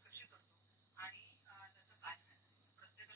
कशी करतो आणि त्याचा काय फायदा. प्रत्येक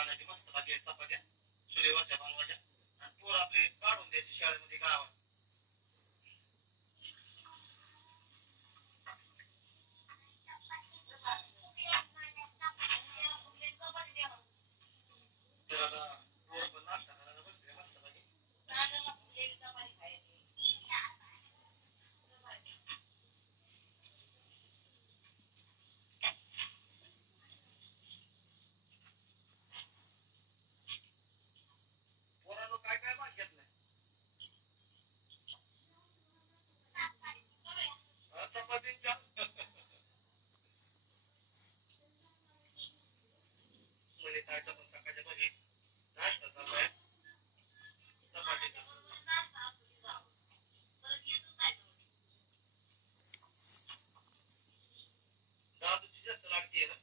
आणण्याची मस्त भाजी चपात्या चुलीवरच्या बनवायच्या आणि पोर आपले काढून द्यायची शाळेमध्ये गावात. तर आता पोर पण नाश्ता करायला बसले मस्त भाजी. पोरांनो काय काय भाग घेतलाय? चपातींच्या म्हणे खायचं पण सकाळच्या भाजी नाश्ता चाललाय चपातीचा. दादूची जास्त लाडकी आहे ना.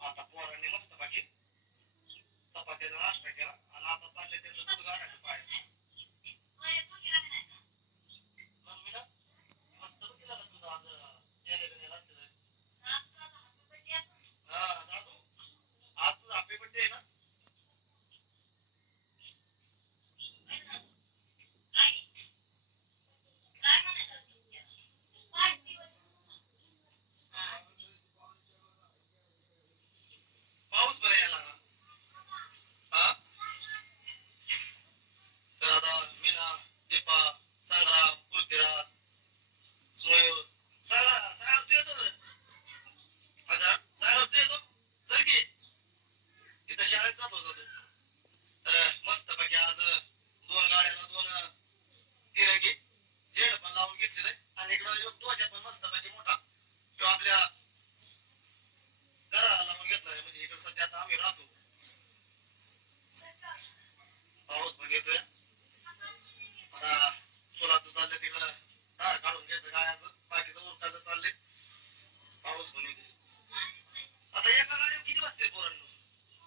आता पोरांनी मस्त भाजी चपात्याचा नाश्ता केला आणि आता चालले त्याचं दूध गाण्याचं पाय. मम्मी ना मस्त केला ना तुझं आज केलेलं रात्री. हा दादू आज तुझा हॅपी बर्थडे आहे ना. पाऊस बरं यायला लागला. हा तर आता मीना दीपा संग्राम पृथ्वीराज मयूर सगळा तू येतो ना. आता सगळा तू येतो चल की तिथं शाळेत जात होता तू. मस्त पैकी आज दोन गाड्याला दोन तिरंगी जेड पण लावून घेतलेले आणि इकडं ध्वजा पण मस्त पैकी मोठा किंवा आपल्या घराला लावून घेतलाय. म्हणजे इकडे सध्या आता आम्ही राहतो. पाऊस पण येतोय. आता सोलाचं चाललंय तिकडं धार काढून घ्यायचं गायांचं बाकीचं उरकायचं चाललंय. पाऊस पण येतोय. आता एका गाडीवर किती वाजते पोरांनो?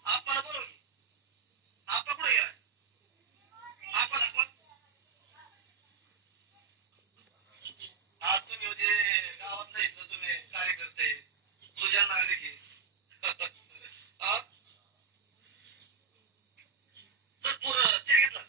आपल्याला बोलव की आपला कुठे गेलाय? आपला पण आज तुम्ही म्हणजे गावातलं इथलं तुम्ही कार्यकर्ते सुजान नागरिक आहे. हा चल पोर चेक घेतला.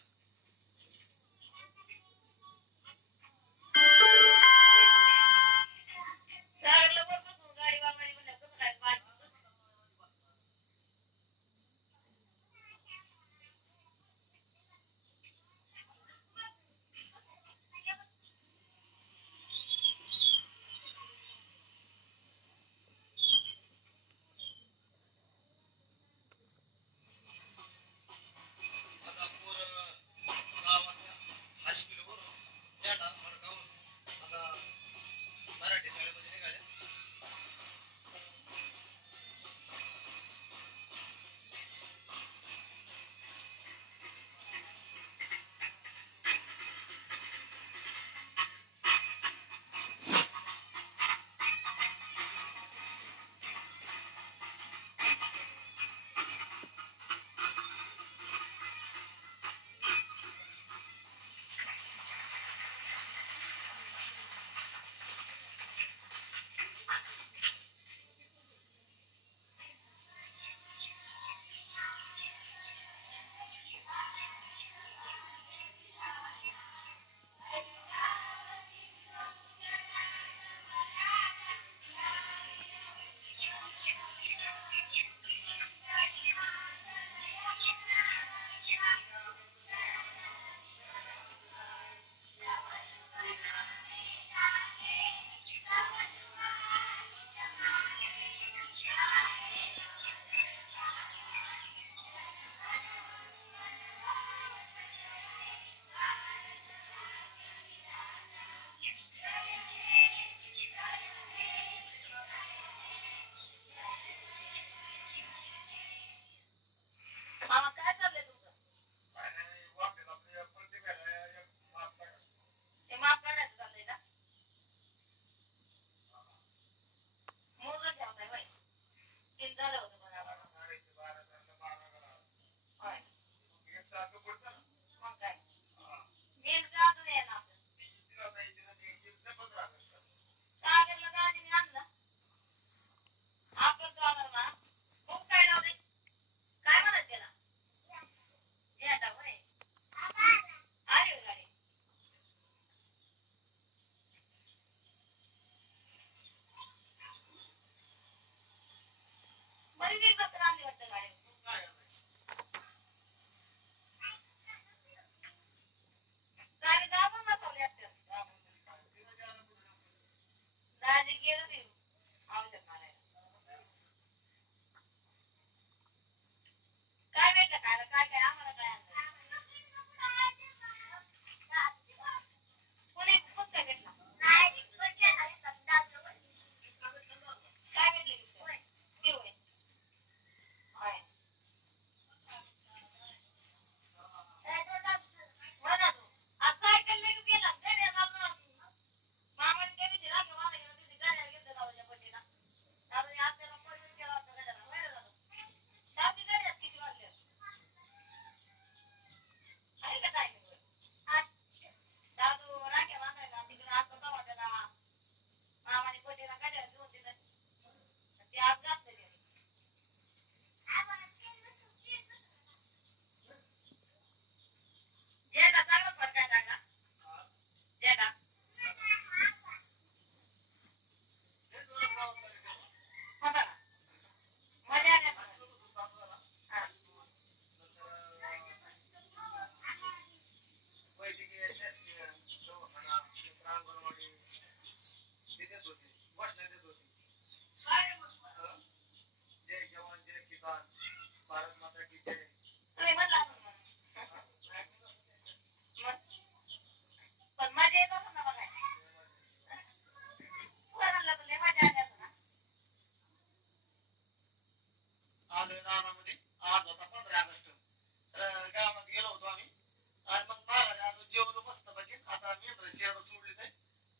शेरडं सोडली ते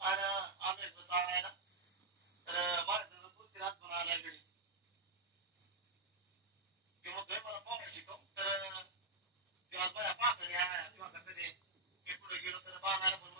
आणि आम्ही चालायला तर माझ्या पृथ्वीराज पण आला घडी ते म्हणतोय मला पोहायला शिकव तर तेव्हा माझ्या पासाने आणायला किंवा कधी मी पुढे गेलो तर बांधायला पण